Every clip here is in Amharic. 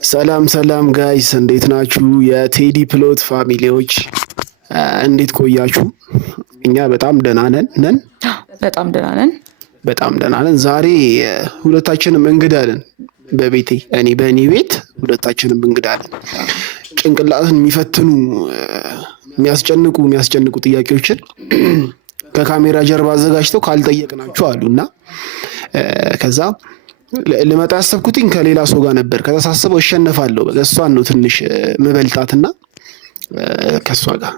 ሰላም ጋይስ እንዴት ናችሁ? የቴዲ ፕሎት ፋሚሊዎች እንዴት ቆያችሁ? እኛ በጣም ደህና ነን። በጣም ደህና ነን። ዛሬ ሁለታችንም እንግዳ ነን። በእኔ ቤት ሁለታችንም እንግዳ ነን። ጭንቅላትን የሚፈትኑ የሚያስጨንቁ ጥያቄዎችን ከካሜራ ጀርባ አዘጋጅተው ካልጠየቅናችሁ አሉና ከዛ ልመጣ ያሰብኩትኝ ከሌላ ሰው ጋር ነበር። ከዛ ሳስበው እሸነፋለሁ። እሷን ነው ትንሽ ምበልጣትና ከሷ ጋር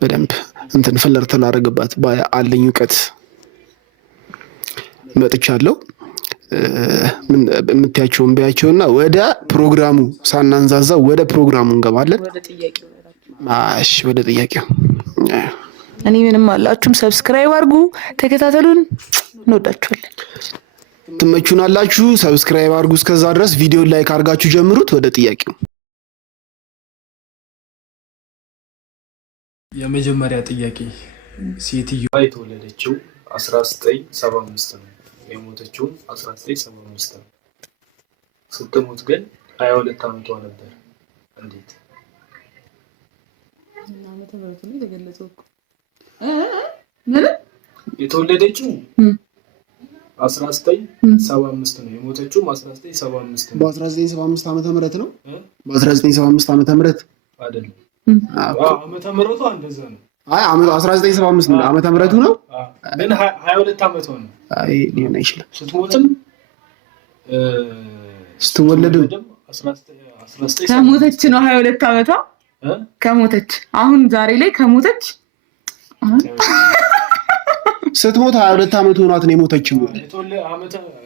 በደንብ እንትን ፍለርት ላደርግባት አለኝ እውቀት መጥቻለሁ። የምትያቸውን ቢያቸውና ወደ ፕሮግራሙ ሳናንዛዛው ወደ ፕሮግራሙ እንገባለን። እሺ ወደ ጥያቄው። እኔ ምንም አላችሁም፣ ሰብስክራይብ አድርጉ፣ ተከታተሉን፣ እንወዳችኋለን። ትመቹናላችሁ። ሰብስክራይብ አድርጉ። እስከዛ ድረስ ቪዲዮ ላይክ አድርጋችሁ ጀምሩት። ወደ ጥያቄው። የመጀመሪያ ጥያቄ ሴትዮዋ የተወለደችው 1975 ነው፣ የሞተችው 1975 ነው። ስትሞት ግን 22 ዓመቷ ነበር። እንዴት? የተወለደችው 1975 ነው፣ የሞተችው 1975 ነው። በ1975 ዓመተ ምህረት ነው። በ1975 ዓመተ ምህረት አይደለም። ዓመተ ምህረቱ እንደዛ ነው። አይ 1975 ዓመተ ምህረቱ ነው፣ ግን 22 ዓመቷ ነው። አይ ሊሆን አይችልም። ስትሞትም ስትወለድም ከሞተች ነው 22 ዓመቷ ከሞተች። አሁን ዛሬ ላይ ከሞተች ስትሞት 22 ዓመት ሆኗት ነው የሞተችው።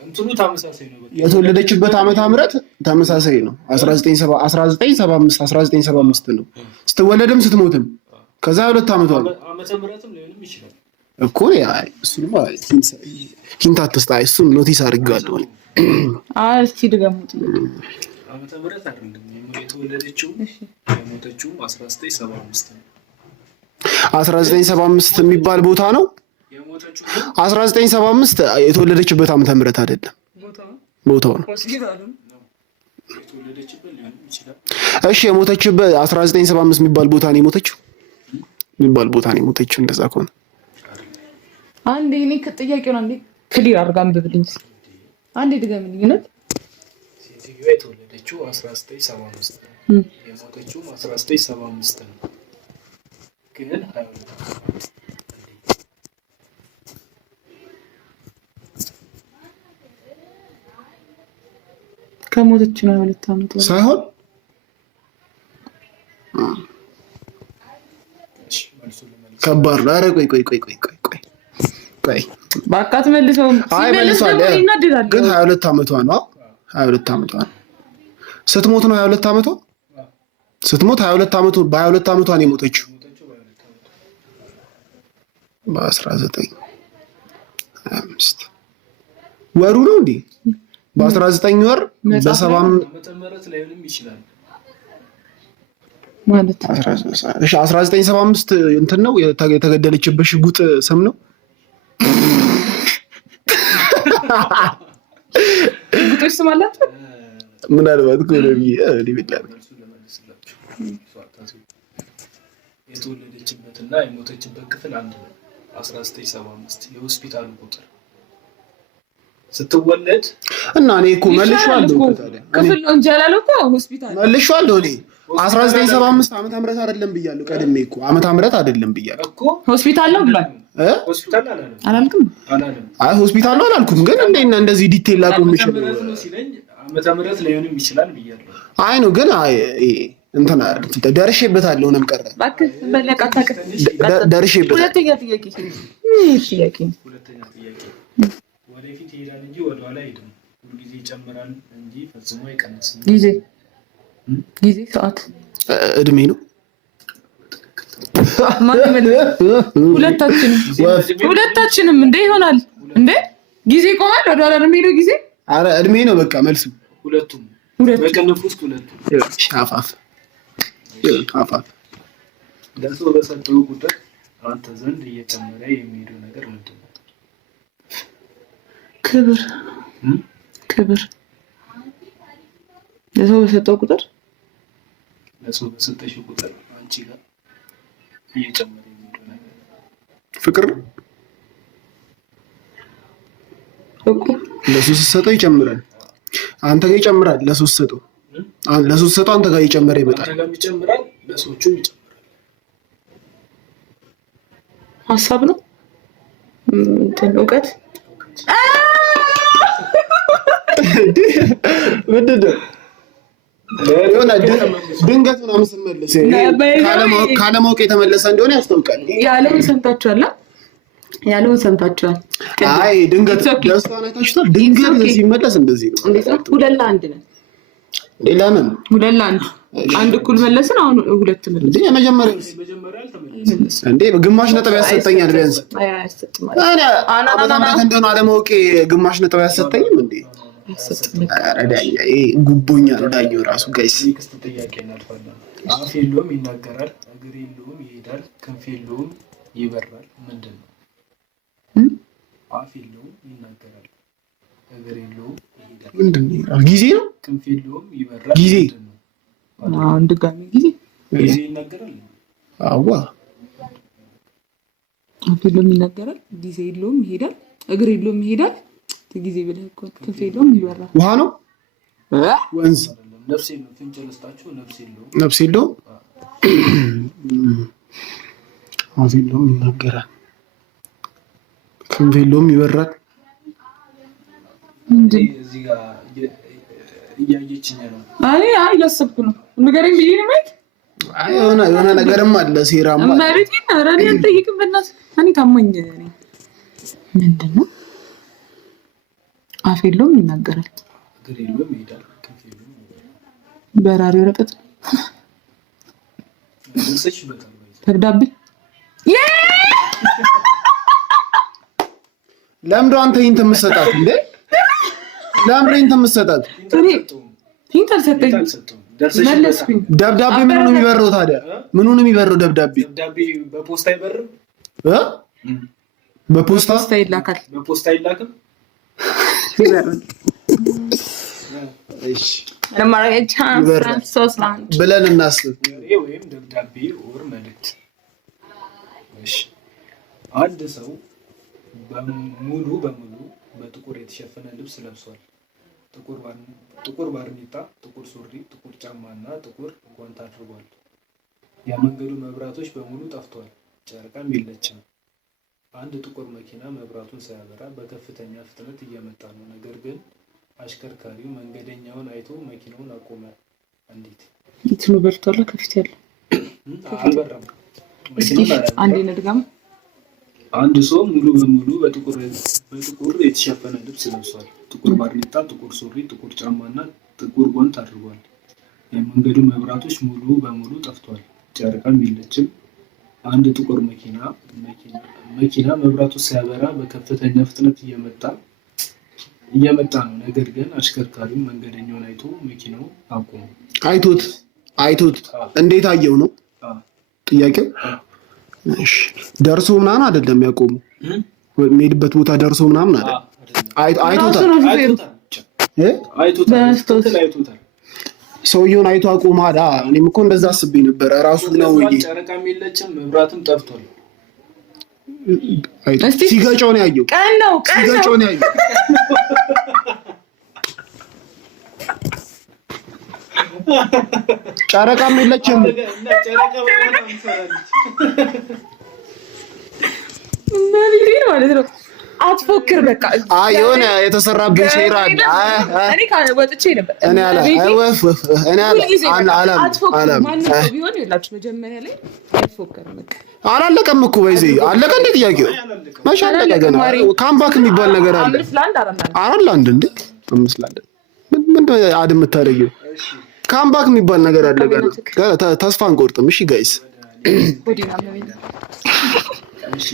እንትኑ ተመሳሳይ ነው። የተወለደችበት ዓመተ ምህረት ተመሳሳይ ነው። 1975 ነው ስትወለድም ስትሞትም። ከዛ 22 ዓመቷ ነው። ዓመተ ምህረትም ሊሆንም ይችላል እኮ እሱንማ ሂንት አትስጣ። እሱን ኖቲስ አድርጌዋለሁ። እስኪ ድገሙት። ዓመተ ምህረት አይደለም የተወለደችው፣ የሞተችው 1975 ነው። 1975 የሚባል ቦታ ነው። 1975 የተወለደችበት ዓመተ ምህረት አይደለም፣ ቦታው ነው። እሺ የሞተችበት 1975 የሚባል ቦታ ነው የሞተችው። እንደዛ ከሆነ አንዴ እኔ ጥያቄውን አንዴ ክሊር አድርጋ አንብብልኝ። አንዴ ድገምልኝ። እውነት ሴትዮዋ የተወለደችው 1975 ነው፣ የሞተችው 1975 ነው። ግን ከሞተች ነው 22 ዓመት ሳይሆን ከባድ ነው። ኧረ ቆይ በቃ መልሰው ግን 22 ዓመቷ ነው። 22 ዓመቷ ነው። ስትሞት ነው 22 ዓመቷ። ስትሞት 22 ዓመቷ በ22 ዓመቷ ነው የሞተችው። በ1925 ወሩ ነው እንዴ? በ19 ወር በ7 ዓመተ ምህረት ላይሆንም ይችላል ማለት ነው። እሺ 1975 እንትን ነው የተገደለችበት ሽጉጥ ስም ነው። ሽጉጦች ስም አላቸው። ምናልባት የተወለደችበትና የሞተችበት ክፍል አንድ ነው። 1975 የሆስፒታሉ ቁጥር ስትወለድ እና እኔ እኮ መልሼዋለሁ። ክፍል ነው እንጂ ያላለው እኮ ሆስፒታል መልሼዋለሁ። እኔ 1975 ዓመተ ምህረት አይደለም ብያለሁ። ቀድሜ እኮ ዓመተ ምህረት አይደለም ብያለሁ እኮ። ሆስፒታል ነው ብሏል። ሆስፒታል አላልኩም። አይ ሆስፒታል ነው አላልኩም። ግን እንደዚህ ዲቴል ላቁም ይችላል። ዓመተ ምህረት ላይሆንም ይችላል ብያለሁ። አይ ነው ግን እንትና ደርሼበታለሁ። ምንም ቀረ እባክህ በለቃታ ደርሼበታለሁ። ሁለተኛ ጥያቄ ወደፊት ይሄዳል እንጂ ወደኋላ አይሄድም። ሁልጊዜ ይጨምራል እንጂ ፈጽሞ አይቀንስም። ጊዜ ሰዓት እድሜ ነው። ሁለታችንም እንዴ ይሆናል እንዴ? ጊዜ ይቆማል? ወደኋላ ነው የሚሄደው ጊዜ? አረ እድሜ ነው በቃ መልሱ። ሁለቱም በቀንፍ ውስጥ ሁለቱም ሻፋፍ ለሰው በሰጠው ቁጥር አንተ ዘንድ እየጨመረ የሚሄደው ነገር ምንድን ነው? ክብር ለሰው በሰጠው ቁጥር ለሰው በሰጠሽ ቁጥር አንቺ ጋር እየጨመረ የሚሄደው ነገር ፍቅር እኮ ለሱ ስትሰጠው ይጨምራል። አንተ ጋር ይጨምራል። ለሱ ስትሰጠው አንተ ጋር እየጨመረ ይመጣል። አንተ ጋር ይጨምራል፣ ለሰዎቹም ይጨምራል። ሀሳብ ነው እንትን እውቀት ምንድን ነው የሆነ ድንገት ምናምን ስመለስ ካለማወቅ የተመለሰ እንደሆነ ያስታውቃል። ያለውን ሰምታችኋል። አይ ድንገት ደስታውን አይታችኋል። ድንገት ሲመለስ እንደዚህ ነው። 2-1 ነን። ለምን 2-1? አንድ እኩል መለስን። አሁን 2 መለስ። መጀመሪያ እንዴ ግማሽ ነጥብ ያሰጠኛል ቢያንስ። በጣም ቤት እንደሆነ አለማወቄ ግማሽ ነጥብ ያሰጠኝም እንዴ? ጉቦኛ ነው ዳኛው ራሱ። ጋይስ ክስት ጥያቄ እናልፋለን። አፍ የለውም ይናገራል፣ እግር የለውም ይሄዳል፣ ክንፍ የለውም ይበራል። ምንድን ነው? አፍ የለውም ይናገራል፣ እግር የለውም ይሄዳል። ምንድን ነው? ጊዜ ነው። ክንፍ የለውም ይበራል። ጊዜ አንድ ጋሚ ጊዜ ይናገራል። አዋ አፍ የለውም ይናገራል፣ ጊዜ የለውም ይሄዳል፣ እግር የለውም ይሄዳል። ጊዜ ብለህ እኮ ክንፍ የለውም ይበራል። ውሃ ነው? ወንዝ? ነፍስ የለውም። ፍንጭ ልስጣችሁ። ነፍስ የለውም። ነፍስ የለውም። አፍ የለውም ይናገራል፣ ክንፍ የለውም ይበራል። እዚህ ጋር እያየችኝ ነው። አይ እያሰብኩ ነው። ንገረኝ ብዬ ነው ማለት። አይ የሆነ ነገርም አለ፣ ሴራም አለ። ማለት ነው። ራዲ አልጠይቅም በእናትህ። እኔ ታማኝ ነኝ። ምንድን ነው? አፍ የለውም ይናገራል፣ እግር የለውም ይሄዳል፣ ክንፍ የለውም በራሪ ወረቀት ደብዳቤ። ለምንድን ነው አንተ ይሄን የምትሰጣት እንዴ? ለምንድን ነው የምትሰጣት? ሂንት አልሰጠኝም። መለስኩኝ። ደብዳቤ ምኑ ነው የሚበረው ታዲያ? ምኑ ነው የሚበረው ደብዳቤ? ደብዳቤ በፖስታ አይበርም? በፖስታ ይላካል። በፖስታ አይላክም? እሺ ቻንስ ብለን እናስብ። ወይም ደብዳቤ ወር መልእክት። እሺ አንድ ሰው ሙሉ በሙሉ በጥቁር የተሸፈነ ልብስ ለብሷል። ጥቁር ባርኔጣ፣ ጥቁር ሱሪ፣ ጥቁር ጫማ እና ጥቁር ጓንት አድርጓል። የመንገዱ መብራቶች በሙሉ ጠፍቷል፣ ጨረቃም የለችም። አንድ ጥቁር መኪና መብራቱን ሳያበራ በከፍተኛ ፍጥነት እየመጣ ነው። ነገር ግን አሽከርካሪው መንገደኛውን አይቶ መኪናውን አቆመ። እንዴት? እንትኑ በርቷል። ከፊት ያለው አልበራም። አንዴ ነድጋም። አንድ ሰው ሙሉ በሙሉ በጥቁር የተሸፈነ ልብስ ለብሷል። ጥቁር ባርኔጣ፣ ጥቁር ሱሪ፣ ጥቁር ጫማ እና ጥቁር ጓንት አድርጓል። የመንገዱ መብራቶች ሙሉ በሙሉ ጠፍቷል፣ ጨረቃም የለችም። አንድ ጥቁር መኪና መብራቱ ሲያበራ በከፍተኛ ፍጥነት እየመጣ ነው። ነገር ግን አሽከርካሪው መንገደኛውን አይቶ መኪናው አቆመ። አይቶት እንዴት አየው ነው ጥያቄው? እሺ ደርሶ ምናምን አይደለም ያቆሙ፣ የሚሄድበት ቦታ ደርሶ ምናምን አይደለም። አይቶታል። ሰውየውን አይቶ አቆማል። እኔም እኮ እንደዛ አስቤ ነበር። ራሱ ነው ጨረቃም የለችም፣ መብራትም ጠፍቷል። ሲገጨው ነው ያየው። ሲገጨው ነው ያየው። ጨረቃም የለችም። ማለት ነው። አትፎክር በቃ። የሆነ የተሰራብኝ ሴራ አለ። እኔ ወጥቼ ነበር። እኔ አላ አላለቀም እኮ በዚህ አለቀ። እንዴ ጥያቄው መቼ አለቀ? ገና ካምባክ የሚባል ነገር አለ። 4-1 እንዴ 5-1 ምን አድ የምታደርጊው? ካምባክ የሚባል ነገር አለ። ገና ተስፋ አንቆርጥም። እሺ ጋይስ እሺ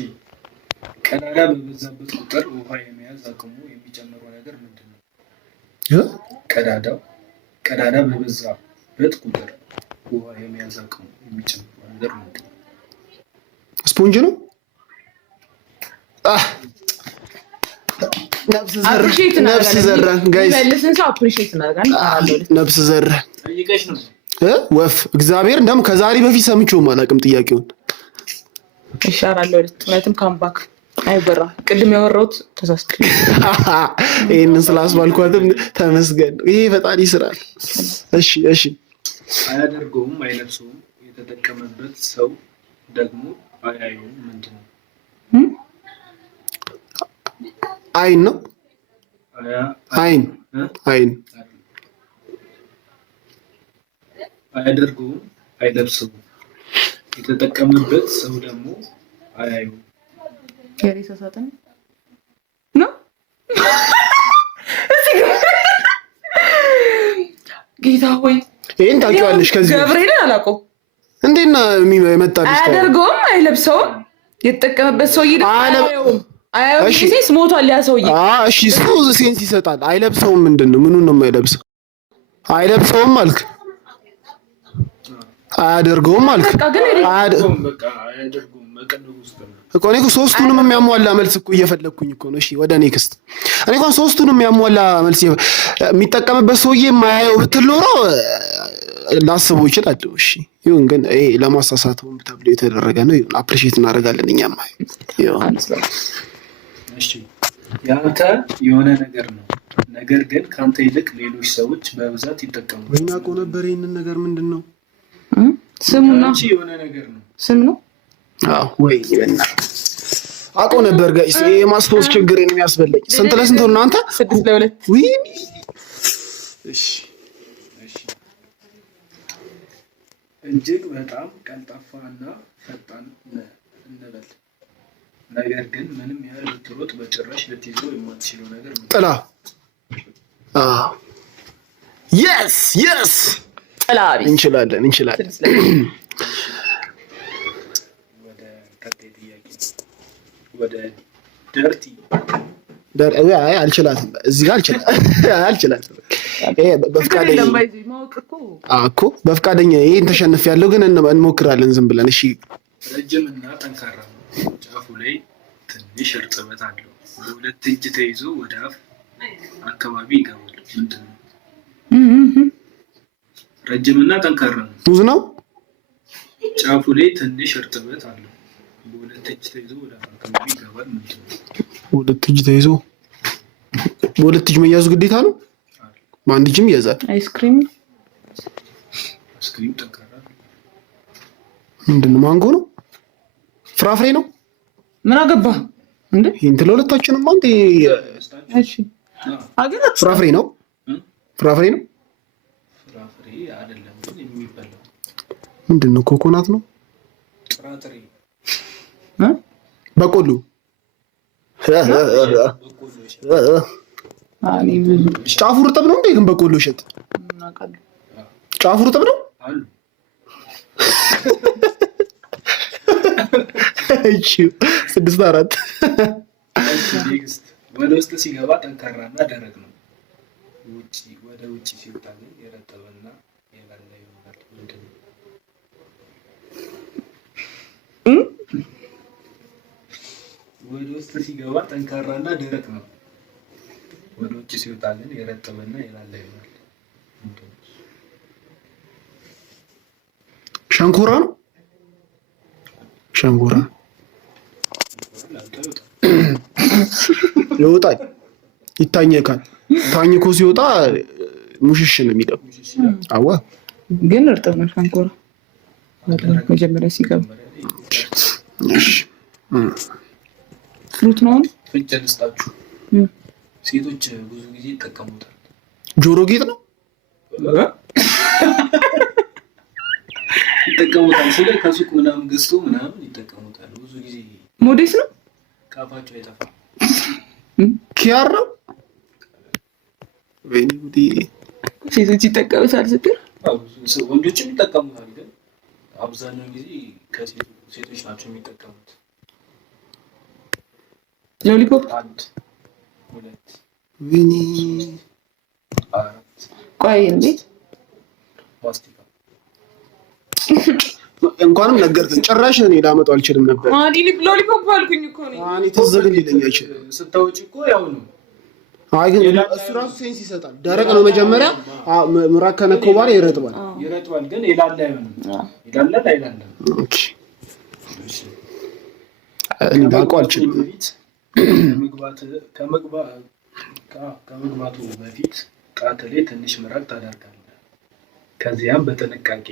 ቀዳዳ በበዛበት ቁጥር ውሃ የመያዝ አቅሙ የሚጨምረው ነገር ምንድን ነው? ቀዳዳ በበዛበት ቁጥር ውሃ የመያዝ አቅሙ የሚጨምረው ነገር ምንድን ነው? ስፖንጅ ነው። ነፍስ ዘራን ጋይስ መልስን ሰው አፕሪሺየት እናደርጋለን። ነፍስ ዘራን ጠይቀሽ ነው ወፍ እግዚአብሔር እንደም ከዛሬ በፊት ሰምቼውም አላውቅም ጥያቄውን። እሻራለሁ እውነትም ካምባክ አይበራ ቅድም ያወራሁት ተሳስቼ ይሄንን ስላስባልኳትም ተመስገን። ይሄ ፈጣሪ ይስራል። እሺ አያደርገውም አይለብሰውም የተጠቀመበት ሰው ደግሞ አያየውም ምንድን ነው? አይን ነው አይን አያደርገውም አይለብሰውም የተጠቀመበት ሰው ደግሞ አያየውም። የሬሳ ሳጥን ነው። ጌታ ሆይ ይሄን ታውቂዋለሽ? ከዚህ ገብርኤልን አላውቀውም። እንዴት ነው የመጣልሽ? አያደርገውም አይለብሰውም የተጠቀመበት ሰውዬ ደግሞ አያየውም። ሴንስ ሞቷል ያ ሰውዬ። እሺ እሱ ሴንስ ይሰጣል። አይለብሰውም ምንድን ነው? ምኑን ነው የማይለብሰው? አይለብሰውም አልክ፣ አያደርገውም አልክ። እኮ እኔ እኮ ሶስቱንም የሚያሟላ መልስ እኮ እየፈለግኩኝ እኮ ነው። እሺ ወደ ኔክስት። እኔ እንኳን ሶስቱንም የሚያሟላ መልስ የሚጠቀምበት ሰውዬ የማያየው ብትል ኖሮ ላስበው ይችላል። እሺ ይሁን፣ ግን ይሄ ለማሳሳት ተብሎ የተደረገ ነው። ይሁን፣ አፕሪሺየት እናደርጋለን እኛማ። እሺ ያንተ የሆነ ነገር ነው፣ ነገር ግን ካንተ ይልቅ ሌሎች ሰዎች በብዛት ይጠቀሙታል። ወይና እኮ ነበር ይሄንን ነገር ምንድን ነው ስሙና የሆነ ነገር ነው ስም ነው። አዎ ወይ ይበና አቆ ነበር ጋይስ። ይሄ ማስታወስ ችግር ነው የሚያስበለኝ። ስንት ለስንት ነው እናንተ? 6-2 ወይ እሺ እጅግ በጣም ቀልጣፋና ፈጣን እንበል፣ ነገር ግን ምንም ያህል ብትሮጥ በጭራሽ ልትይዘው የማትችለው ነገር ነው። ጥላ። የስ ጥላ። እንችላለን ወደ ቀጣይ ጥያቄ ወደ ደርቲ አልችላትም። እዚህ ጋር አልችላትም። በፍቃደኛ ይሄን ተሸንፌያለሁ፣ ግን እንሞክራለን ዝም ብለን። እሺ ረጅም እና ጠንካራ ነው። ጫፉ ላይ ትንሽ እርጥበት አለው። በሁለት እጅ ተይዞ ወደ አፍ አካባቢ ይገባል። ምንድን ነው? ረጅም እና ጠንካራ ነው። ሙዝ ነው። ጫፉ ላይ ትንሽ እርጥበት አለው። በሁለት እጅ ተይዞ ወደ አፍ አካባቢ ይገባል። ምንድን ነው? በሁለት እጅ ተይዞ በሁለት እጅ መያዙ ግዴታ ነው። በአንድ እጅም ይያዛል። አይስክሪም ጠንካራ ነው። ምንድን ነው? ማንጎ ነው። ፍራፍሬ ነው። ምን አገባ እንዴ? ይሄን ለሁለታችንም አንዴ። እሺ አገኘ። ፍራፍሬ ነው። ፍራፍሬ አይደለም፣ ግን የሚበላው ምንድን ነው? ኮኮናት ነው። ጥራጥሬ በቆሎ ጫፉ ርጥብ ነው እንዴ? ግን በቆሎ እሸት ጫፉ ርጥብ ነው አሉ። እሺ 6-4 ወደ ውስጥ ሲገባ ጠንካራና ደረቅ ነው። ወደ ውጭ ሲወጣ ግን የረጠበና የበላ ይሆናል። ምንድን ነው? ወደ ውስጥ ሲገባ ጠንካራና ደረቅ ነው። ወደ ውጭ ሲወጣ ግን የረጠበና የላላ ይሆናል። ሸንኮራ ነው። ሸንኮራ ይወጣል፣ ይታኘካል። ታኝኮ ሲወጣ ሙሽሽ ነው የሚለው። አዋ ግን እርጥብ ነው ሸንኮራ መጀመሪያ ሲገባ። እሺ ፍሩት ነው። ፍንጭ ልስጣችሁ። ሴቶች ብዙ ጊዜ ይጠቀሙታል። ጆሮ ጌጥ ነው። ይጠቀሙታል ስለ ከሱቅ ምናምን ገዝቶ ምናምን ይጠቀሙታል ብዙ ጊዜ። ሞዴስ ነው። ካፋቸው አይጠፋም። ኪያር ነው። ሴቶች ይጠቀሙታል ስትል ወንዶችም ይጠቀሙታል፣ ግን አብዛኛው ጊዜ ሴቶች ናቸው የሚጠቀሙት። ሎሊፖፕ 1 2 4 ቆይ እንዴት ማስቲካ እንኳንም ነገርኩኝ። ጭራሽ እኔ ላመጣው አልችልም ነበር። ሎሊፖፕ አልኩኝ እኮ ነው። ተዘግል ይለኛል። ስታወጪ እኮ ያው ነው አይ ግን እሱ ራሱ ሴንስ ይሰጣል። ደረቅ ነው መጀመሪያ ምራቅ ከነከው በኋላ ይረጥባል ግን ይላል አይሆንም። ይላል አይላለም። ኦኬ እኔ ባቋልች ከመግባቱ በፊት ጣት ላይ ትንሽ ምራቅ ታደርጋለህ። ከዚያም በጥንቃቄ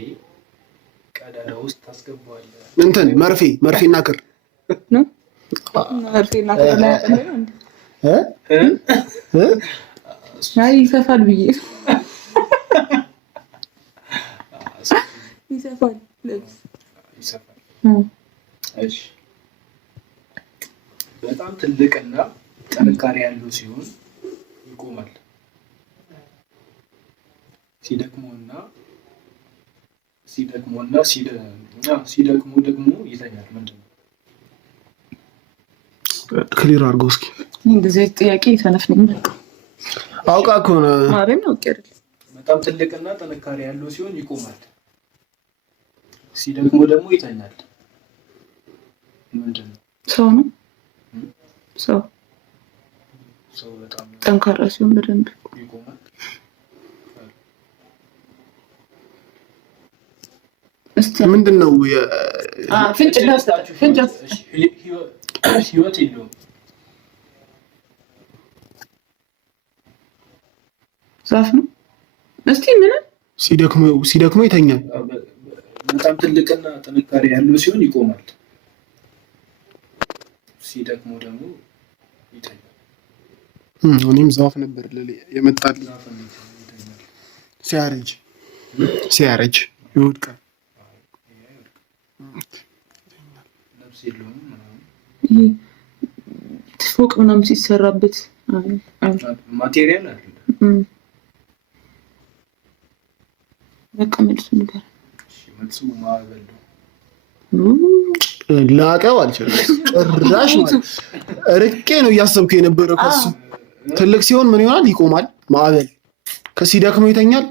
ቀዳዳ ውስጥ ታስገባዋለህ። እንትን መርፌና ክር ነው መርፌና ክር ላይ አይ ይሰፋል ብዬ ይሰፋል ልብስ ይሰፋል። እሺ በጣም ትልቅና ጥንካሬ ያለው ሲሆን ይቆማል። ሲደክሞ ደግሞ ይተኛል። ምንድን ነው? ክሊር አድርገው እስኪ። እንደዚህ ጥያቄ ሰነፍ ነኝ። አውቃ እኮ ነው ማረም ነው አይደል? በጣም ትልቅና ጥንካሬ ያለው ሲሆን ይቆማል። ሲደክሞ ደግሞ ይተኛል። ምንድን ነው? ሰው ነው። ሰው በጣም ጠንካራ ሲሆን በደንብ ይቆማል። እስቲ ምንድን ነው? ፍንጭ ዳስታችሁ ፍንጭ ህይወት የለውም። ዛፍ ነው። እስቲ ምን ሲደክሞ ይተኛል። በጣም ትልቅና ጥንካሬ ያለው ሲሆን ይቆማል። ሲደክሞ ደግሞ ይተኛል። እኔም ዛፍ ነበር የመጣል። ሲያረጅ ይወድቃል። ነፍስ የለውም። ፎቅ ምናምን ሲሰራበት ማቴሪያል አይደለም። በቃ መልሱ ነገር መልሱ ማዕበል ነው። ላቀው አልችልም ጭራሽ ማለት ርቄ ነው እያሰብኩ የነበረው ከሱ። ትልቅ ሲሆን ምን ይሆናል? ይቆማል። ማዕበል ከሲደክመው ይተኛል።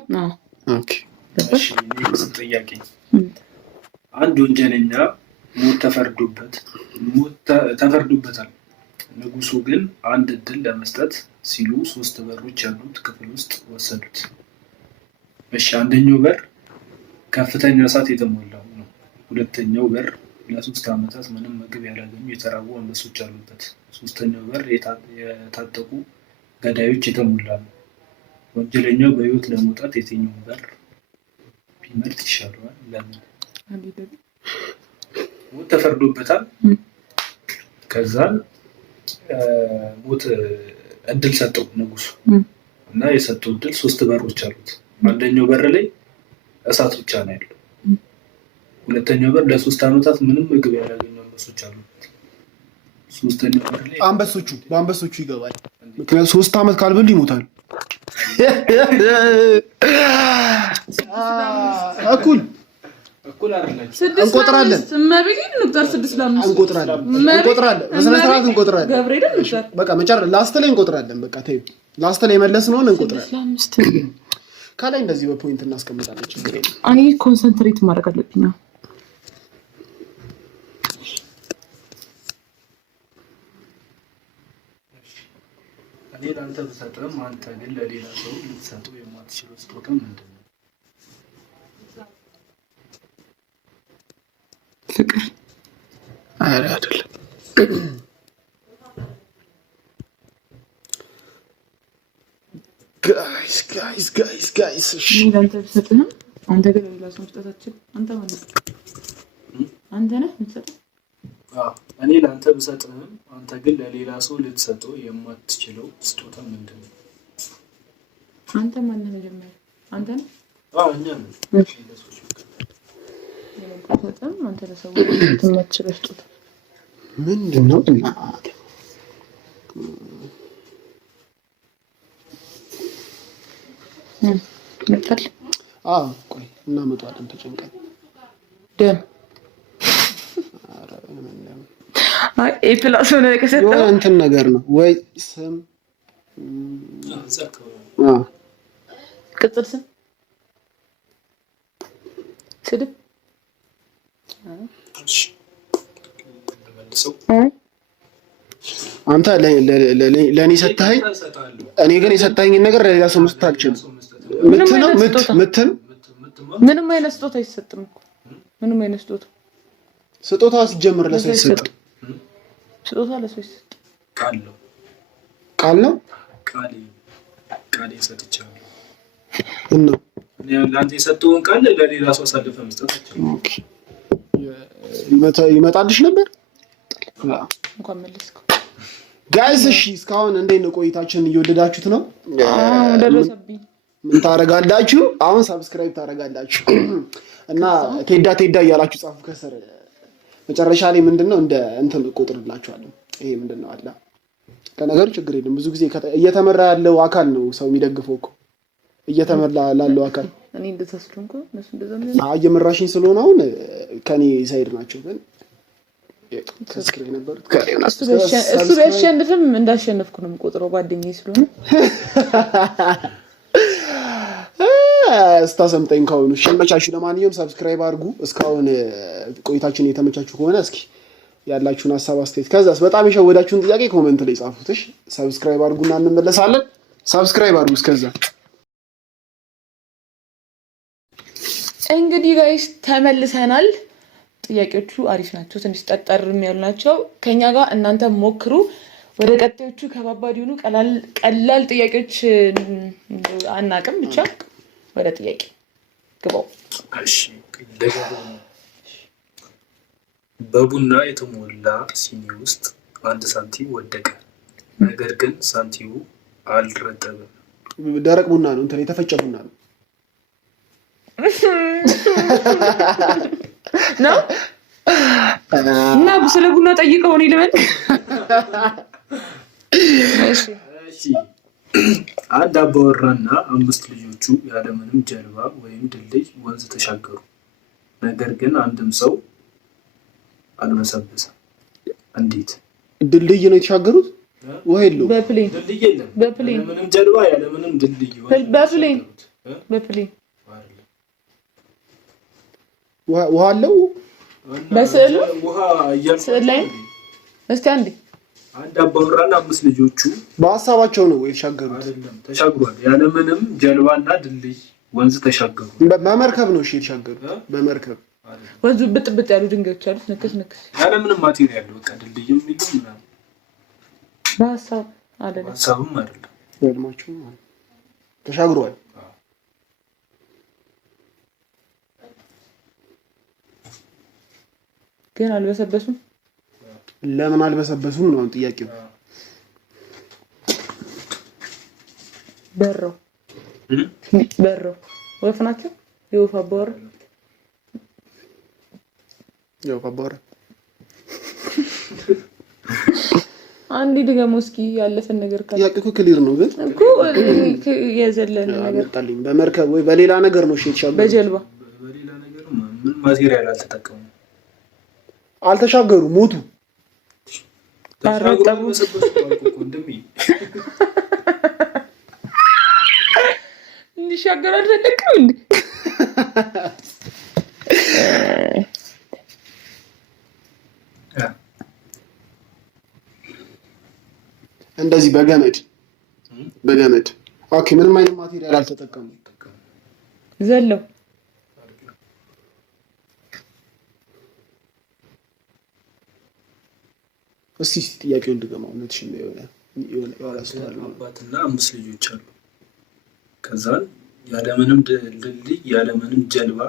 ኦኬ እሺ ጥያቄ አንድ ወንጀለኛ ሞት ተፈርዶበታል። ንጉሱ ግን አንድ እድል ለመስጠት ሲሉ 3 በሮች ያሉት ክፍል ውስጥ ወሰዱት። እሺ አንደኛው በር ከፍተኛ እሳት የተሞላው ነው። ሁለተኛው በር ለ3 ዓመታት ምንም ምግብ ያላገኙ የተራቡ አንበሶች አሉበት። ሶስተኛው በር የታጠቁ ገዳዮች የተሞላ ነው። ወንጀለኛው በህይወት ለመውጣት የትኛውን በር ቢመርጥ ይሻለዋል? ለምን? ሞት ተፈርዶበታል። ከዛን ሞት እድል ሰጠው ንጉሱ እና የሰጠው እድል 3 በሮች አሉት። አንደኛው በር ላይ እሳት ብቻ ነው ያለው። ሁለተኛው በር ለ3 ዓመታት ምንም ምግብ ያላገኙ አንበሶች አሉት። ሶስተኛው በር ላይ በአንበሶቹ ይገባል። ምክንያቱም 3 ዓመት ካልበሉ ይሞታል። እኩል አይደለም። እንቆጥራለን። በስነ ስርዓት እንቆጥራለን። በቃ መጨረሻ ላስት ላይ እንቆጥራለን። በቃ ተይው፣ ላስት ላይ የመለስነውን እንቆጥራለን። ከላይ እንደዚህ በፖይንት እናስቀምጣለን። ችግር የለም። እኔ ኮንሰንትሬት ማድረግ አለብኝ። እኔ ለአንተ ብሰጥህም አንተ ግን ለሌላ ሰው ልትሰጠው የማትችለው ስጦታ ምንድን ነው? ፍቅር አይደለም። ጋይስ እሺ ለአንተ ብሰጥህም አንተ ግን ለሌላ ሰው መስጠታችን አንተ ማለት አንተ ነህ የምትሰጠው። እኔ ለአንተ ብሰጥህም አንተ ግን ለሌላ ሰው ልትሰጠው የማትችለው ስጦታ ምንድን ነው? አንተ ማነህ? መጀመሪያ አንተ ነህ። እኛ ነን። አንተ ለሰው የማትችለው ስጦታ ምንድን ነው? መጣል ቆይ እናመጣለን። ተጨንቀን ደም ፕላስ ሆነ ከሰጠው እንትን ነገር ነው ወይ ስም ቅጽል ስም ስድብ አንተ ለኔ ሰጣኸኝ እኔ ግን የሰጣኸኝን ነገር ለሌላ ሰው መስጠት አልችልም። ምንም አይነት ስጦታ አይሰጥም እኮ ምንም አይነት ስጦታ ሲጀምር ለሰው ይሰጥ ስጦታ ለሰው ይሰጥ ቃል ነው ቃል ይሰጥቻለሁ እና ለአንተ የሰጠውን ቃል ለሌላ ሰው አሳልፈ መስጠት አትችልም። ኦኬ ይመጣልሽ ነበር እንኳን መለስከው ጋይስ። እሺ እስካሁን እንዴት ነው ቆይታችን? እየወደዳችሁት ነው? ደረሰብኝ። ምን ታረጋላችሁ? አሁን ሰብስክራይብ ታረጋላችሁ እና ቴዳ እያላችሁ ጻፉ ከስር። መጨረሻ ላይ ምንድነው እንደ እንትን ቆጥርላችኋለሁ። ይሄ ምንድነው አላ ለነገሩ ችግር የለም። ብዙ ጊዜ እየተመራ ያለው አካል ነው ሰው የሚደግፈው እኮ እየተመራ ላለው አካል። እኔ እንደተስሉንኩ እነሱ እንደዛ እየመራሽኝ ስለሆነ አሁን ከኔ ሳይድ ናቸው ግን ተስክሬ ነበርኩት ከሬና እሱ ቢያሸንፍም እንዳሸነፍኩ ነው የምቆጥረው ጓደኛዬ ስለሆነ ስታሰምጠኝ ከሆነ ሸመቻችሁ። ለማንኛውም ሰብስክራይብ አድርጉ። እስካሁን ቆይታችን የተመቻችሁ ከሆነ እስኪ ያላችሁን ሐሳብ አስተያየት፣ ከዛስ በጣም የሸወዳችሁን ጥያቄ ኮሜንት ላይ ጻፉት። እሺ ሰብስክራይብ አድርጉና እንመለሳለን። ሰብስክራይብ አድርጉ። እስከዛ እንግዲህ ጋይስ ተመልሰናል። ጥያቄዎቹ አሪፍ ናቸው፣ ትንሽ ጠጠርም ያሉ ናቸው። ከኛ ጋር እናንተ ሞክሩ። ወደ ቀጣዮቹ ከባባድ ይሁኑ ቀላል ጥያቄዎች አናቅም፣ ብቻ ወደ ጥያቄ ግባው። እሺ በቡና የተሞላ ሲኒ ውስጥ አንድ ሳንቲም ወደቀ፣ ነገር ግን ሳንቲሙ አልረጠበም። ደረቅ ቡና ነው እንትን የተፈጨ ቡና ነው ነው እና ስለ ቡና ጠይቀው ነው ይልበል። እሺ አንድ አባወራና 5 ልጆቹ ያለምንም ጀልባ ወይም ድልድይ ወንዝ ተሻገሩ፣ ነገር ግን አንድም ሰው አልበሰበሰም። እንዴት? ድልድይ ነው የተሻገሩት? ወይ የለውም? በፕሌን ድልድይ የለም። በፕሌን ያለምንም ጀልባ ያለምንም ድልድይ በፕሌን ውሃ አለው። በስዕሉ ውሃ ስዕል ላይ እስቲ አንድ አባወራና 5 ልጆቹ በሀሳባቸው ነው የተሻገሩት? አይደለም፣ ተሻግሯል። ያለምንም ጀልባና ድልድይ ወንዝ ተሻገሩ። በመርከብ ነው እሺ የተሻገሩት። በመርከብ ወንዙ ብጥብጥ ያሉ ድንጋዮች አሉት፣ ንክስ ያለምንም ማቴሪያል በቃ ድልድይም ይሉ ምናምን በሀሳብ አይደለም፣ በሀሳብም አይደለም፣ ወልማቸው ተሻግሯል። ግን አልበሰበሱም። ለምን አልበሰበሱም ነው ጥያቄው። በሮ ወፍ ናቸው። የወፍ አባወራ አንዴ ድገሞ እስኪ ያለፈን ነገር ካለ ጥያቄው ክሊር ነው ግን እኮ የዘለለ ነገር ታልኝ በመርከብ ወይ በሌላ ነገር ነው ሸይቻለሁ። በጀልባ በሌላ ነገር ምን ማቴሪያል አልተጠቀሙ፣ አልተሻገሩ፣ ሞቱ። ታረቀቡ እንዲሻገር አልፈለግም እንዴ? እንደዚህ በገመድ ኦኬ። ምንም አይነት ማቴሪያል አልተጠቀሙ ዘለው እስቲ ጥያቄውን ድገማው። ነትሽ የሆነ አባትና 5 ልጆች አሉ። ከዛን ያለምንም ድልድይ ያለምንም ጀልባ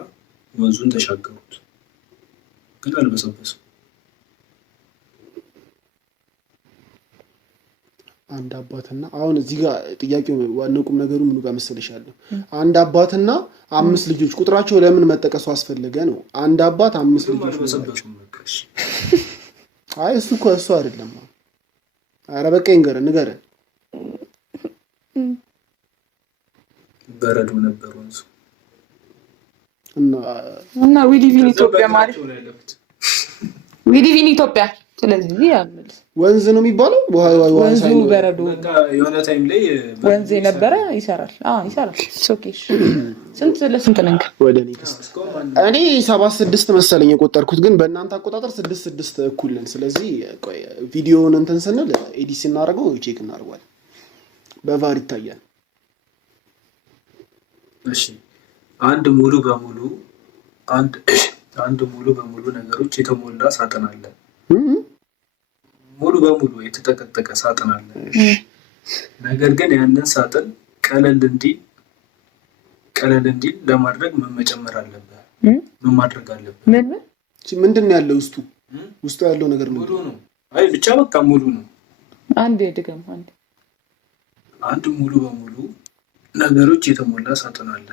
ወንዙን ተሻገሩት፣ ግን አልበሰበሱም። አንድ አባትና አሁን እዚህ ጋር ጥያቄው ዋናው ቁም ነገሩ ምኑ ጋር መሰለሻለሁ? አንድ አባትና 5 ልጆች ቁጥራቸው ለምን መጠቀሱ አስፈለገ ነው? አንድ አባት 5 ልጆች አልበሰበሱም። አይ እሱ እኮ እሱ አይደለም። ኧረ በቃ ንገረን። በረዶ ነበር ወንዙ እና ዊ ሊቭ ኢን ኢትዮጵያ ማለት ዊ ሊቭ ኢን ኢትዮጵያ ስለዚህ ያምልስ ወንዝ ነው የሚባለው። ወንዙ በረዶ የሆነ ታይም ላይ ወንዝ የነበረ ይሰራል። ይሰራል። ኦኬ ስንት ለስንት ነኝ? ወደ እኔ 76 መሰለኝ የቆጠርኩት፣ ግን በእናንተ አቆጣጠር 6 እኩል ነን። ስለዚህ ቆይ ቪዲዮውን እንትን ስንል ኤዲት ስናደርገው ቼክ እናደርጋለን። በቫር ይታያል። እሺ አንድ ሙሉ በሙሉ ነገሮች የተሞላ ሳጥን አለ። ሙሉ በሙሉ የተጠቀጠቀ ሳጥን አለ። ነገር ግን ያንን ሳጥን ቀለል እንዲል ለማድረግ ምን መጨመር አለበት? ምን ማድረግ አለበት? ምንድን ነው ያለው? ውስጡ ያለው ነገር ሙሉ ነው። አይ ብቻ በቃ ሙሉ ነው። አንድ ሙሉ በሙሉ ነገሮች የተሞላ ሳጥን አለ።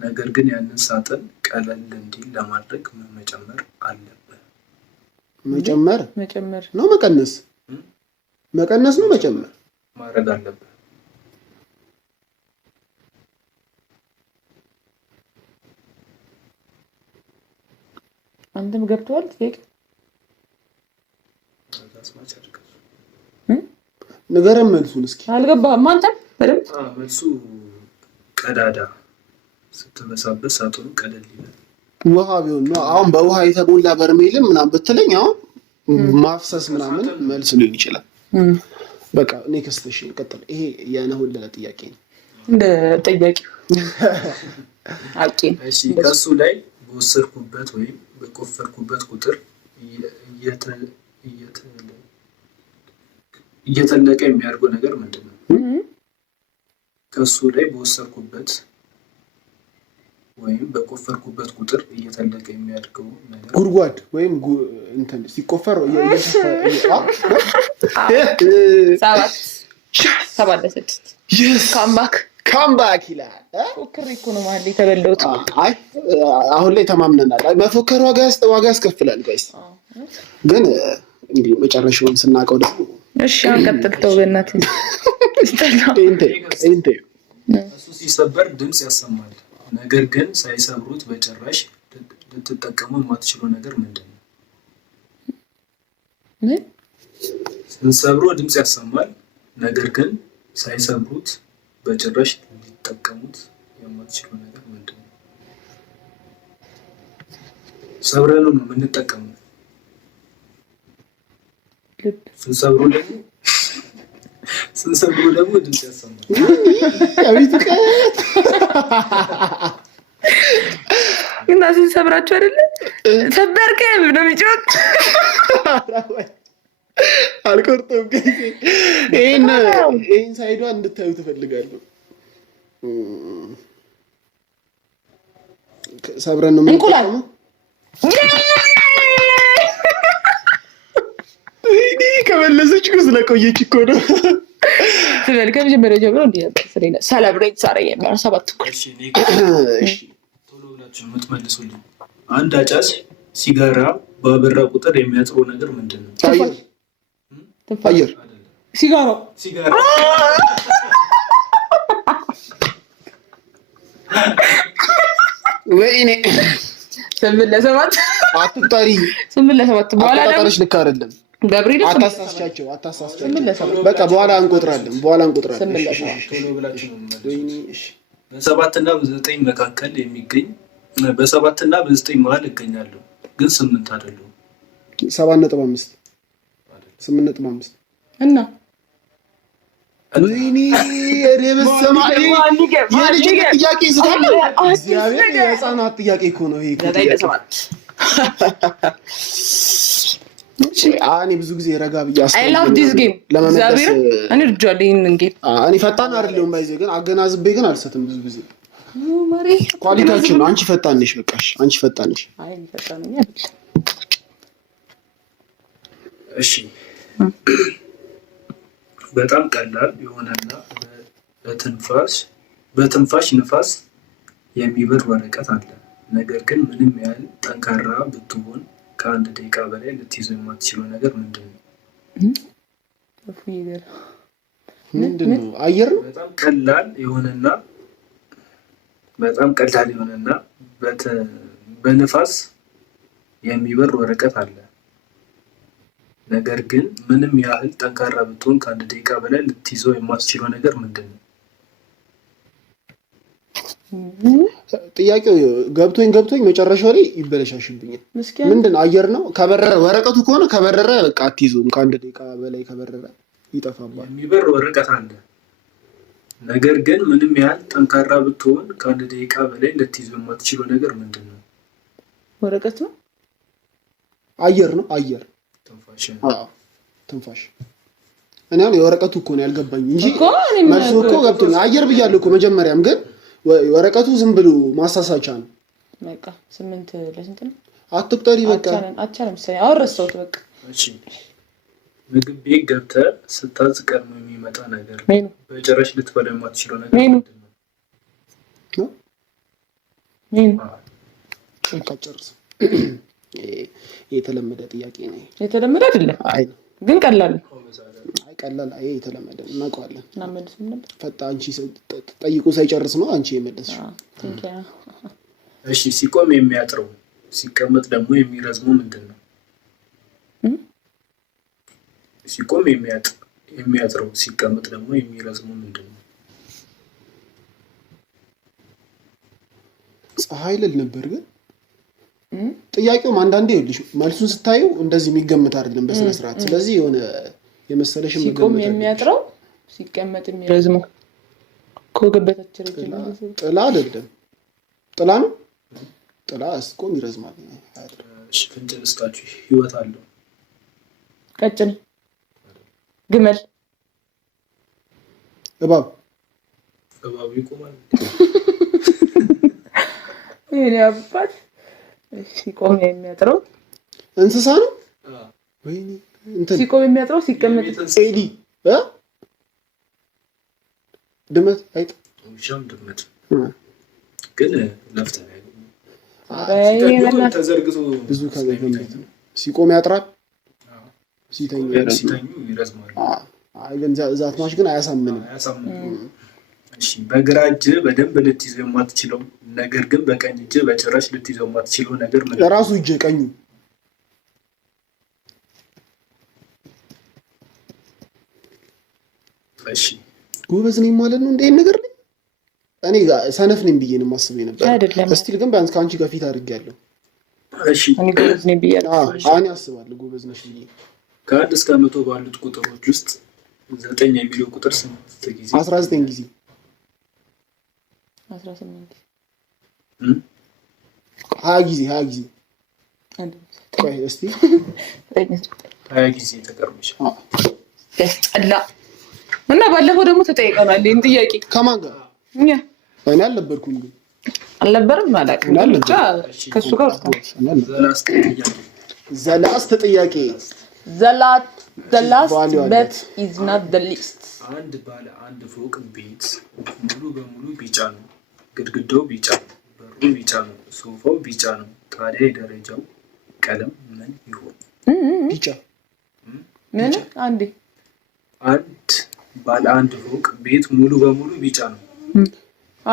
ነገር ግን ያንን ሳጥን ቀለል እንዲል ለማድረግ ምን መጨመር አለበት? መጨመር ነው መቀነስ? መቀነስ ነው መጨመር? ማድረግ አለበት። አንተም ገብቷል? ንገረን መልሱን እስኪ። አልገባህም አንተም? በደምብ መልሱ ቀዳዳ ስትበሳበት ሳጥኑ ቀለል ይላል። ውሃ ቢሆን ነው። አሁን በውሃ የተሞላ በርሜልም ምናምን ብትለኝ አሁን ማፍሰስ ምናምን መልስ ሊሆን ይችላል። በቃ ኔክስት። እሺ ቀጥል። ይሄ የነሁለ ጥያቄ ነው። እንደ ጥያቄ እሺ ከሱ ላይ በወሰድኩበት ወይም በቆፈርኩበት ቁጥር እየተለቀ የሚያደርገው ነገር ምንድን ነው? ከሱ ላይ በወሰድኩበት ወይም በቆፈርኩበት ቁጥር እየተለቀ የሚያድገው ነገር ጉድጓድ ወይም እንትን ሲቆፈር ሰባት ካምባክ ይላል። ፎክሬ እኮ ነው መሀል የተበላሁት። አይ አሁን ላይ ተማምነናል። መፎከር ዋጋ ያስከፍላል ጋይስ። ግን እንግዲህ መጨረሻውን ስናውቀው ደግሞ እሺ አንቀጥልተው በእናትህ እሱ ሲሰበር ድምፅ ያሰማል። ነገር ግን ሳይሰብሩት በጭራሽ ልትጠቀሙ የማትችለው ነገር ምንድን ነው? ስንሰብሮ ድምፅ ያሰማል። ነገር ግን ሳይሰብሩት በጭራሽ ሊጠቀሙት የማትችለው ነገር ምንድን ነው? ሰብረኑ ነው የምንጠቀመው። ስንሰብሮ ደግሞ ድምፅ ያሰማል። እና ስንሰብራችሁ አይደለ ሰበርከኝ ነው የሚጮት። አልቆርጠውም። ይህን ሳይዷን እንድታዩ ትፈልጋለሁ። ሰብረን ነው የምንቆላው። ከመለሰች እኮ ስለቆየች እኮ ነው። ስለል ከመጀመሪያ ጀምሮ እንዲህ ነበር ስለኔ ሰለብሬት ሳረ የሚያር ሰባት እኮ። እሺ ቶሎ ብላችሁ የምትመልሱልኝ። አንድ አጫስ ሲጋራ ባበራ ቁጥር የሚያጥረው ነገር ምንድን ነው? አየር። ሲጋራ ወይኔ 8-7 አትቁጠሪ። 8-7 በኋላ አጣጣሪሽ ልክ አይደለም። በብሬድ አታሳስቻቸው። በቃ በኋላ እንቆጥራለን። ቶሎ ብላችሁ ነው የምትመልሱት። በ7 እና በ9 መካከል የሚገኝ በ7 እና በ9 መሀል እገኛለሁ ግን 8 አይደለሁም። 7.5 8.5 እና ወይኔ ረበሰማይ የልጅ ጥያቄ ይስታል። እግዚአብሔር የህፃናት ጥያቄ እኮ ነው ይሄ። እኔ ብዙ ጊዜ ረጋ ብያስ I love this game ለመመለስ እኔ ልጅአለኝ ይሄን ጌም እኔ ፈጣን አይደለም ባይዘ ግን አገናዝቤ ግን አልሰትም ብዙ ጊዜ ማሪ ኳሊቲያችን ነው። አንቺ ፈጣን ነሽ። በቃሽ አንቺ ፈጣን ነሽ። አይ ፈጣን ነኝ አይደል? እሺ በጣም ቀላል የሆነና በትንፋሽ ንፋስ የሚበር ወረቀት አለ። ነገር ግን ምንም ያህል ጠንካራ ብትሆን ከአንድ ደቂቃ በላይ ልትይዘው የማትችለው ነገር ምንድን ነው? ምንድን ነው? አየር ነው። በጣም ቀላል የሆነና በንፋስ የሚበር ወረቀት አለ። ነገር ግን ምንም ያህል ጠንካራ ብትሆን ከአንድ ደቂቃ በላይ ልትይዘው የማትችለው ነገር ምንድን ነው? ጥያቄው ገብቶኝ መጨረሻው ላይ ይበለሻሽብኛል። ምንድን አየር ነው? ከበረረ ወረቀቱ ከሆነ ከበረረ በቃ አትይዙም። ከአንድ ደቂቃ በላይ ከበረረ ይጠፋባል። የሚበር ወረቀት አለ። ነገር ግን ምንም ያህል ጠንካራ ብትሆን ከአንድ ደቂቃ በላይ ልትይዘው የማትችለው ነገር ምንድን ነው? ወረቀት ነው? አየር ነው? አየር ትንፋሽ። እኔ አሁን የወረቀቱ እኮ ነው ያልገባኝ እንጂ መልሱ እኮ ገብቶኛል። አየር ብያለሁ እኮ መጀመሪያም፣ ግን ወረቀቱ ዝም ብሎ ማሳሳቻ ነው። በቃ 8 ለስንት ነው? አትቁጠሪ። በቃ አቻለም ሳይ አወረሰውት። በቃ እሺ፣ ምግብ ቤት ገብተህ ስታዝ ቀድሞ የሚመጣ ነገር በጭራሽ ልትበላው የማትችለው ነገር ምንድን ነው? ጨርስ። የተለመደ ጥያቄ ነው። የተለመደ አይደለም። አይ ግን ቀላል ነው። አይ ቀላል፣ አይ የተለመደ እናውቀዋለን። እና መልሱም ነበር ፈጣ አንቺ ጠይቁ ሳይጨርስ ነው አንቺ የመለስሽው። እሺ፣ ሲቆም የሚያጥረው ሲቀመጥ ደግሞ የሚረዝመው ምንድን ነው? ሲቆም የሚያጥረው ሲቀመጥ ደግሞ የሚረዝመው ምንድን ነው? ፀሐይ ልል ነበር ግን ጥያቄውም አንዳንዴ ይኸውልሽ መልሱን ስታዩ እንደዚህ የሚገምት አይደለም በስነ ስርዓት። ስለዚህ የሆነ የመሰለሽ ሲቆም የሚያጥረው ሲቀመጥ የሚረዝመው ከወገበታችን ጥላ አይደለም። ጥላ ነው። ጥላ ሲቆም ይረዝማል። እሺ፣ ፍንጭ ልስጣችሁ። ህይወት አለው። ቀጭን፣ ግመል፣ እባብ ይቆማል። ይሄ አባት ሲቆም የሚያጥረው እንስሳ ነው። ወይኔ እንትን ሲቆም የሚያጥረው ሲቀመጥ ኤዲ ድመት፣ አይጥ፣ ውሻም ድመት ግን ለፍተህ ተዘርግቶ ብዙ ከገመት ሲቆም ያጥራል፣ ሲተኙ ይረዝማል። አይ ግን ዛት ማሽ ግን አያሳምንም። እሺ፣ በግራ እጅ በደንብ ልትይዘው የማትችለው ነገር ግን በቀኝ እጅ በጭራሽ ልትይዘው የማትችለው ነገር ምን? ለራሱ እጅ ቀኙ። እሺ፣ ጎበዝ ነኝ ማለት ነው እንደ ነገር ነኝ። እኔ ሰነፍ ነኝ ብዬ ነው የማስበው ነበር። እስቲል ግን ቢያንስ ከአንቺ ጋር ፊት አድርጌያለሁ። እሺ፣ እኔ ጎበዝ ነኝ ብያለሁ። እኔ አስባለሁ ጎበዝ ነሽ ብዬ። ከአንድ እስከ 100 ባሉት ቁጥሮች ውስጥ 9 የሚለው ቁጥር ስንት ጊዜ? 19 ጊዜ። 18 20 ጊዜ። 20 ጊዜ። ቆይ እስቲ 20 ጊዜ ተቀርብሽ። ያስጠላ። እና ባለፈው ደግሞ ተጠይቀናል ይሄን ጥያቄ። ከማን ጋር? እኛ። እኔ አልነበርኩም ግን አልነበረም ማለት ነው። ብቻ ከሱ ጋር ዘላስት ጥያቄ the last but is not the least። አንድ ባለ አንድ ፎቅ ቤት ሙሉ በሙሉ ቢጫ ነው። ግድግዳው ቢጫ ነው። በሩ ቢጫ ነው። ሶፋው ቢጫ ነው። ታዲያ የደረጃው ቀለም ምን ይሆን? ቢጫ። ምን? አንድ ባለ አንድ ፎቅ ቤት ሙሉ በሙሉ ቢጫ ነው።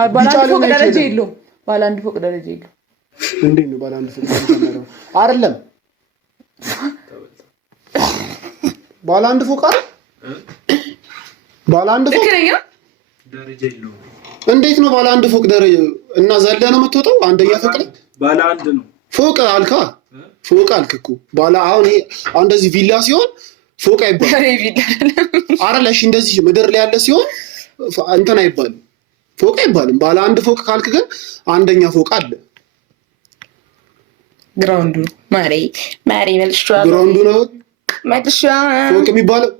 ባለ አንድ ፎቅ ደረጃ የለውም። ባለ አንድ ፎቅ ደረጃ የለውም። እንዴት ነው ባለ አንድ ፎቅ ደረጃ አይደለም? ባለ አንድ ፎቅ አይደል? ባለ አንድ ፎቅ ደረጃ የለውም። እንዴት ነው ባለ አንድ ፎቅ ደረጃ? እና ዘለ ነው የምትወጣው? አንደኛ ፎቅ ላይ ባለ አንድ ነው። ፎቅ አልካ? ፎቅ አልክ እኮ ባለ አሁን ይሄ እንደዚህ ቪላ ሲሆን ፎቅ አይባልም አይደል? እሺ፣ እንደዚህ ምድር ላይ ያለ ሲሆን እንትን አይባልም፣ ፎቅ አይባልም። ባለ አንድ ፎቅ ካልክ ግን አንደኛ ፎቅ አለ። ግራውንዱ ማሪ መልሻለሁ። ግራውንዱ ነው መልሻለሁ። ፎቅ የሚባለው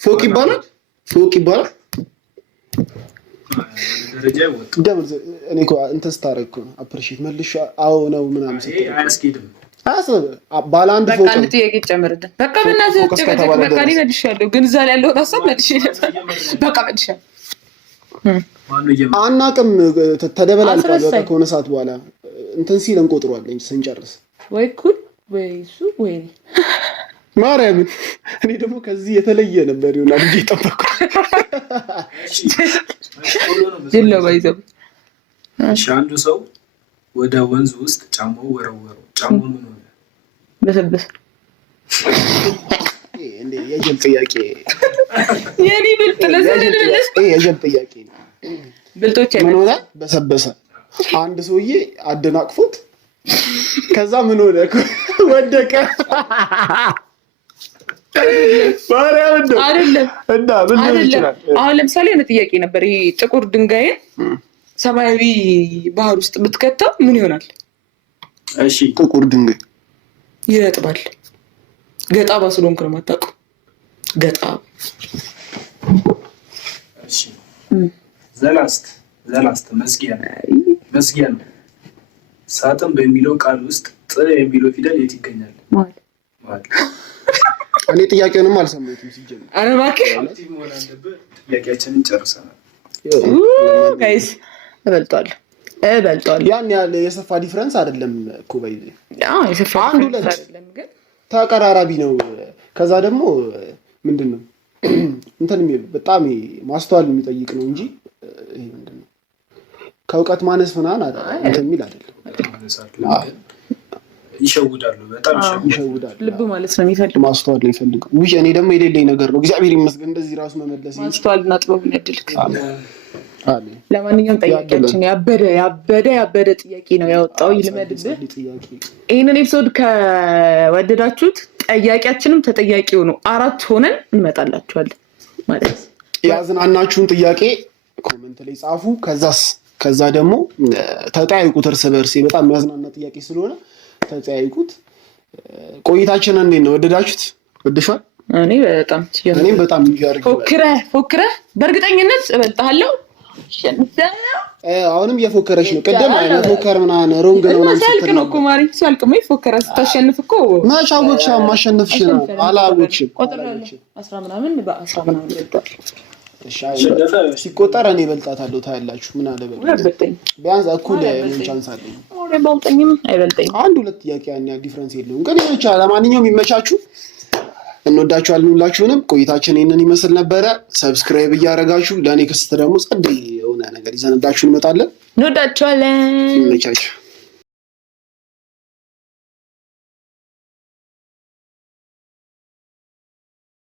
ፎቅ ይባላል። ፎቅ ይባላል። ደረጃ ወጥ ደብል እኔ እኮ እንትን ስታረግ እኮ አፕሪሺየት መልሻ አዎ ነው ምናምን ስትል አያስኬድም። ባለ አንድ ፎቅ በቃ አንድ ጥያቄ ጨምርልን። በቃ በእናትህ በቃ እኔ መልሻለሁ፣ ግን እዛ ላይ ያለውን ሀሳብ በቃ መልሻለሁ። አናውቅም፣ ተደበላልቋል። በቃ ከሆነ ሰዓት በኋላ እንትን ሲል እንቆጥሯለን ስንጨርስ። ወይ ኩል ወይ እሱ ወይ ማርያምን። እኔ ደግሞ ከዚህ የተለየ ነበር ይሆናል እንጂ ጠበቅኩ። አንዱ ሰው ወደ ወንዝ ውስጥ ጫማው ወረወረው። ጫማው ምን ሆነ? በሰበሰ። እንዴ የጀል ጥያቄ የኔ ብልጥ ለዘለለሽ የጀል ጥያቄ ነው። ብልጦች ምን ሆነ በሰበሰ አንድ ሰውዬ አደናቅፎት ከዛ ምን ሆነ ወደቀ። አይደለም አሁን ለምሳሌ የሆነ ጥያቄ ነበር። ይሄ ጥቁር ድንጋይን ሰማያዊ ባህር ውስጥ ብትከተው ምን ይሆናል? እሺ ጥቁር ድንጋይ ይረጥባል። ገጣባ ስለሆንክ ነው የማታውቀው። ገጣባ እሺ ዘላስት መስጊያ ነው። ሳጥን በሚለው ቃል ውስጥ ጥ የሚለው ፊደል የት ይገኛል? ማለት እኔ ጥያቄውንም አልሰማሁትም ሲጀምር። ኧረ እባክህ አክቲቭ መሆን አለብህ። ጥያቄያችንን ጨርሰናል ጋይስ። እበልጧለሁ። ያን ያህል የሰፋ ዲፍረንስ አይደለም እኮ ባይ የሰፋ አንድ ሁለት አይደለም ግን ተቀራራቢ ነው። ከዛ ደግሞ ምንድነው እንትን የሚል በጣም ማስተዋል የሚጠይቅ ነው እንጂ ይሄ ምንድነው ከእውቀት ማነስ ምናምን አይደለም እንትን የሚል አይደለም። ይሸውዳሉ፣ በጣም ይሸውዳሉ። ልብ ማለት ነው የሚፈልግ ማስተዋል ነው የሚፈልገው። ውይ እኔ ደግሞ የሌለኝ ነገር ነው። እግዚአብሔር ይመስገን እንደዚህ ራሱ መመለስ ማስተዋልና ጥበብ ያድልክ። አሜን። ለማንኛውም ጠያቂያችን ያበደ ጥያቄ ነው ያወጣው። ይልመድብህ። ይህንን ኤፒሶድ ከወደዳችሁት ጠያቂያችንም ተጠያቂው ነው 4 ሆነን እንመጣላችኋለን ማለት ያዝናናችሁን ጥያቄ ኮሜንት ላይ ጻፉ። ከዛ ደግሞ ተጠያይቁት እርስ በርስ። በጣም የሚያዝናና ጥያቄ ስለሆነ ተጠያይቁት። ቆይታችን እንዴት ነው? ወደዳችሁት? ወደሻል? እኔም በጣም ይያርግ ፎክረህ በእርግጠኝነት እበልጥሃለሁ። አሁንም እየፎከረች ነው። ቅድም ፎከር ምናምን ሮንግ ነው ምናምን ሲያልቅ ነው እኮ ማሪ ሲያልቅ ነው ይፎከራል። ስታሸንፍ እኮ መች አወቅሽ? ማሸነፍሽ ነው አላወቅሽም። 10 ምናምን በ10 ምናምን ይበልጣል። ሲቆጠር እኔ እበልጣታለሁ። ታያላችሁ። ምን አለ ቢያንስ እኩል ምን ቻንስ አለኝ? ባውጠኝም አይበልጠኝም። አንድ ሁለት ጥያቄ ያን ያህል ዲፍረንስ የለውም። ግን ይመቻል። ለማንኛውም ይመቻችሁ። እንወዳችኋለን ሁላችሁንም። ቆይታችን ይሄንን ይመስል ነበረ። ሰብስክራይብ እያደረጋችሁ ለኔክስት ደግሞ ጸድ የሆነ ነገር ይዘንላችሁ እንመጣለን። እንወዳችኋለን። ይመቻችሁ።